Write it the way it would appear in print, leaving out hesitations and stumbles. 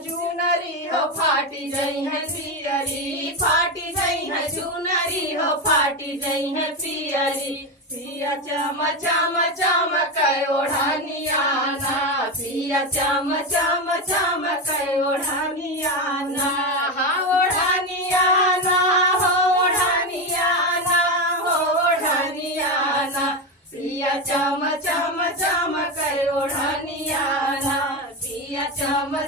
चुनरी हो फाटी जई है पियरी, फाटी जई है चुनरी हो फाटी जई है पियरी। पिया चम चम चमकै ओढ़निया ना, पिया चम चम चमकै ओढ़निया।